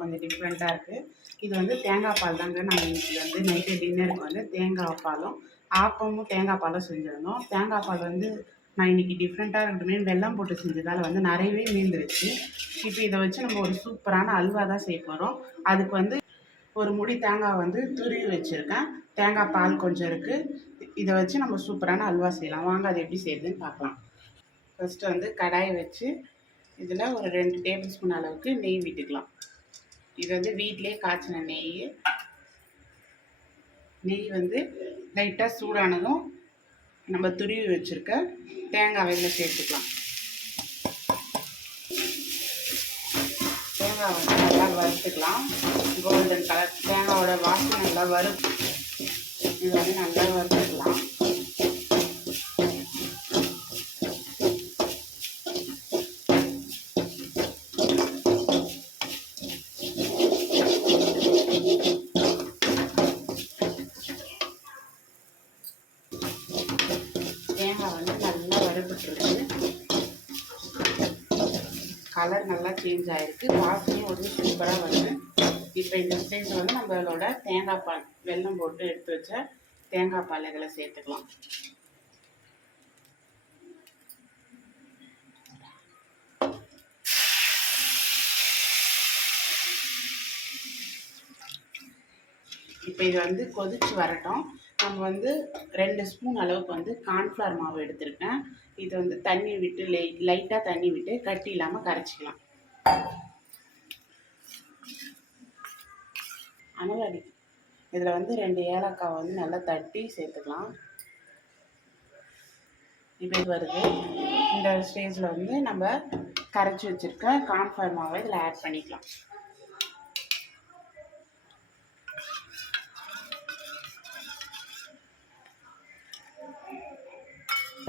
கொஞ்சம் டிஃப்ரெண்ட்டாக இருக்குது. இது வந்து தேங்காய் பால் தாங்க. நாங்கள் இன்றைக்கி வந்து நைட்டு டின்னருக்கு வந்து தேங்காய் பாலும் ஆப்பமும் தேங்காய் பாலும் செஞ்சுருந்தோம். தேங்காய் பால் வந்து நான் இன்றைக்கி டிஃப்ரெண்ட்டாக இருக்கட்டுமே வெல்லம் போட்டு செஞ்சதால் வந்து நிறையவே மீந்துருச்சு. இப்போ இதை வச்சு நம்ம ஒரு சூப்பரான அல்வா தான் செய்ய போகிறோம். அதுக்கு வந்து ஒரு முடி தேங்காய் வந்து துருவி வச்சுருக்கேன். தேங்காய் பால் கொஞ்சம் இருக்குது. இதை வச்சு நம்ம சூப்பரான அல்வா செய்யலாம். வாங்க அது எப்படி செய்யுதுன்னு பார்க்கலாம். ஃபஸ்ட்டு வந்து கடாயை வச்சு இதில் ஒரு 2 டேபிள் ஸ்பூன் அளவுக்கு நெய் விட்டுக்கலாம். இது வந்து வீட்டிலே காய்ச்சின நெய் வந்து லைட்டாக சூடானதும் நம்ம துருவி வச்சுருக்க தேங்காய் இதில் சேர்த்துக்கலாம். தேங்காய் வந்து நல்லா வறுத்துக்கலாம். கோல்டன் கலர் தேங்காயோட வாசனை நல்லா இது வந்து நல்லா வறுத்துக்கலாம். தேங்காய் வந்து நல்லா வறுபட்டுருக்கு. கலர் நல்லா சேஞ்ச் ஆகிருக்கு. வாசனையும் வந்து சூப்பராக வருது. இப்போ இந்த ஸ்டேஜில் வந்து நம்மளோட தேங்காய் பால் வெல்லம் போட்டு எடுத்து வச்ச தேங்காய் பால் இதில் சேர்த்துக்கலாம். இப்போ இது வந்து கொதிச்சு வரட்டும். நம்ம வந்து 2 ஸ்பூன் அளவுக்கு வந்து கார்ன்ஃப்ளவர் மாவு எடுத்திருக்கேன். இது வந்து தண்ணி விட்டு லைட்டாக தண்ணி விட்டு கட்டி இல்லாமல் கரைச்சிக்கலாம். அனலடி இதில் வந்து 2 ஏலக்காய் வந்து நல்லா தட்டி சேர்த்துக்கலாம். இப்போ இது வருது. இந்த ஸ்டேஜில் வந்து நம்ம கரைச்சி வச்சுருக்க கார்ன்ஃப்ளவர் மாவை இதில் ஆட் பண்ணிக்கலாம்.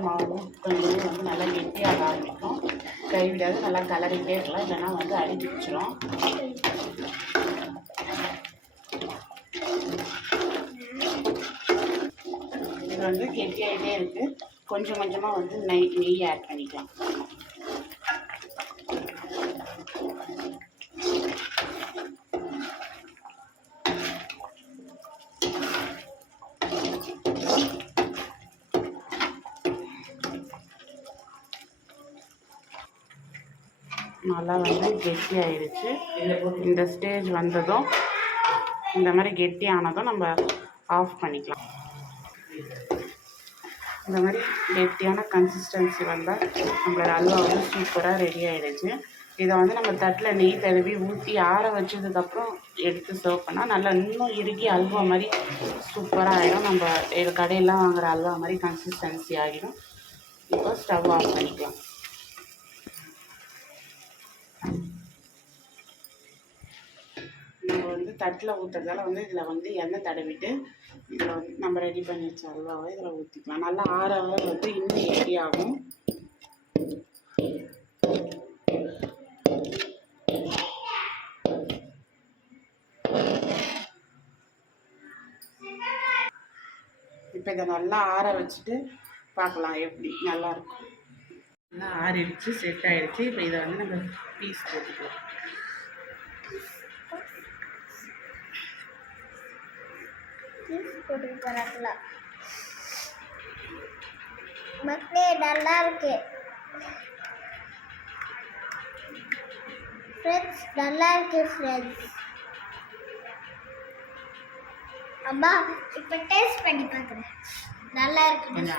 மாவும் கொஞ்சம் வந்து நல்லா கெட்டியாக ஆரம்பிக்கும். கைவிடாது நல்லா கலரிட்டே இருக்கலாம், இல்லைன்னா வந்து அடி பிடிச்சிரும். இது வந்து கெட்டியாகிட்டே இருக்குது. கொஞ்சம் கொஞ்சமாக வந்து நெய் ஆட் பண்ணிக்கலாம். நல்லா வந்து கெட்டி ஆயிடுச்சு. இந்த ஸ்டேஜ் வந்ததும் இந்த மாதிரி கெட்டி ஆனதும் நம்ம ஆஃப் பண்ணிக்கலாம். இந்த மாதிரி கெட்டியான கன்சிஸ்டன்சி வந்தால் நம்மளோட அல்வா வந்து சூப்பராக ரெடி ஆகிடுச்சு. இதை வந்து நம்ம தட்டில் நெய் தடவி ஊற்றி ஆற வச்சதுக்கப்புறம் எடுத்து சர்வ் பண்ணால் நல்லா இன்னும் இறுகி அல்வா மாதிரி சூப்பராக ஆகிடும். நம்ம கடையெல்லாம் வாங்குகிற அல்வா மாதிரி கன்சிஸ்டன்சி ஆகிடும். இப்போ ஸ்டவ் ஆஃப் பண்ணிக்கலாம். நம்ம வந்து தட்டில் ஊற்றுறதால வந்து இதில் வந்து எண்ணெய் தடவிட்டு இதில் வந்து நம்ம ரெடி பண்ணி வச்ச அல்வாவை இதில் ஊற்றிக்கலாம். நல்லா ஆற வந்து இன்னும் ரெடி ஆகும். இப்போ இதை நல்லா ஆற வச்சுட்டு பார்க்கலாம் எப்படி நல்லாயிருக்கும். நல்லா ஆறிடுச்சு, செட் ஆகிடுச்சு. இப்போ இதை வந்து நம்ம பீஸ் போட்டுக்கலாம். மக்களே நல்லா இருக்கு. ஃப்ரெண்ட்ஸ் நல்லா இருக்கு ஃப்ரெண்ட்ஸ். அம்மா இப்போ டேஸ்ட் பண்ணி பார்க்குறேன். நல்லா இருக்கு. நல்லா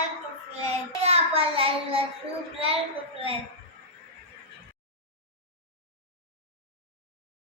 இருக்கு ஃப்ரெண்ட்ஸ். அப்பா சூப்பராக இருக்கு ஃப்ரெண்ட்ஸ்.